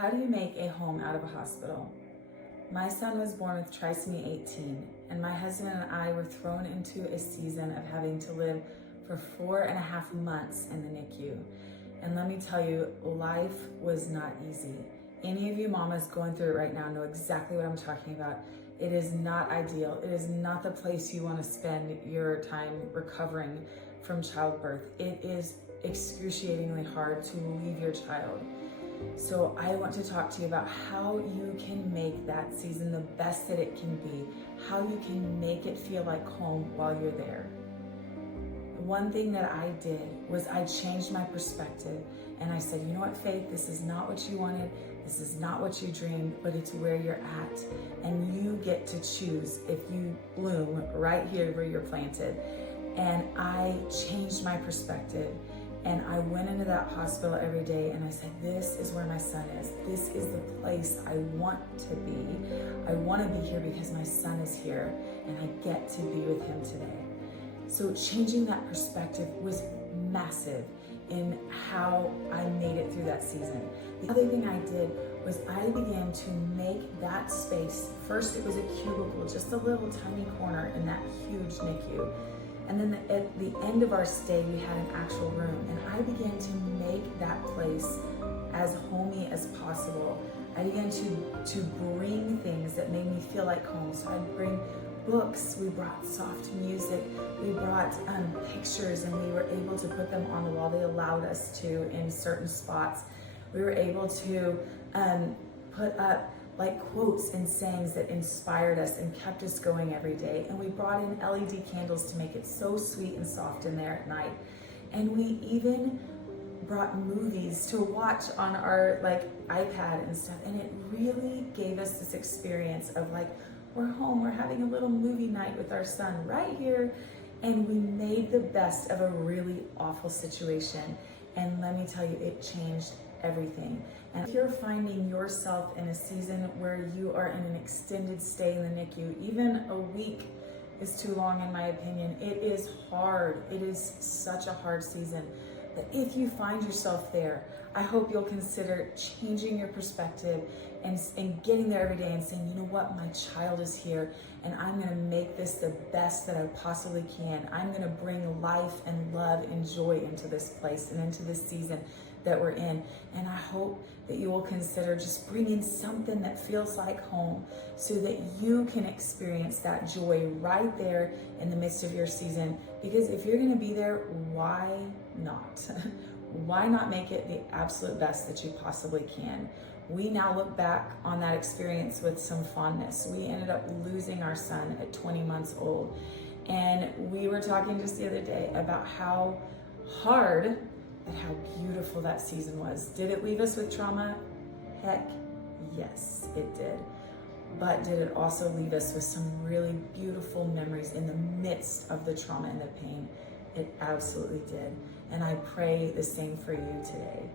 How do you make a home out of a hospital? My son was born with trisomy 18, and my husband and I were thrown into a season of having to live for 4.5 months in the NICU. And let me tell you, life was not easy. Any of you mamas going through it right now know exactly what I'm talking about. It is not ideal. It is not the place you want to spend your time recovering from childbirth. It is excruciatingly hard to leave your child. So I want to talk to you about how you can make that season the best that it can be, how you can make it feel like home while you're there. One thing that I did was I changed my perspective and I said, you know what, Faith, this is not what you wanted, this is not what you dreamed, but it's where you're at. And you get to choose if you bloom right here where you're planted. And I changed my perspective. And I went into that hospital every day and I said, this is where my son is. This is the place I want to be. I want to be here because my son is here and I get to be with him today. So changing that perspective was massive in how I made it through that season. The other thing I did was I began to make that space. First, it was a cubicle, just a little tiny corner in that huge NICU. And then at the end of our stay, we had an actual room. And I began to make that place as homey as possible. I began to bring things that made me feel like home. So I'd bring books, we brought soft music, we brought pictures, and we were able to put them on the wall. They allowed us to in certain spots. We were able to put up like quotes and sayings that inspired us and kept us going every day. And we brought in LED candles to make it so sweet and soft in there at night. And we even brought movies to watch on our iPad and stuff. And it really gave us this experience of we're home, we're having a little movie night with our son right here. And we made the best of a really awful situation. And let me tell you, it changed everything. And if you're finding yourself in a season where you are in an extended stay in the NICU, even a week is too long in my opinion. It is hard. It is such a hard season. But if you find yourself there, I hope you'll consider changing your perspective and getting there every day and saying, you know what, my child is here and I'm gonna make this the best that I possibly can. I'm gonna bring life and love and joy into this place and into this season that we're in. And I hope that you will consider just bringing something that feels like home so that you can experience that joy right there in the midst of your season. Because if you're gonna be there, why not? Why not make it the absolute best that you possibly can? We now look back on that experience with some fondness. We ended up losing our son at 20 months old. And we were talking just the other day about how hard and how beautiful that season was. Did it leave us with trauma? Heck, yes, it did. But did it also leave us with some really beautiful memories in the midst of the trauma and the pain? It absolutely did. And I pray the same for you today.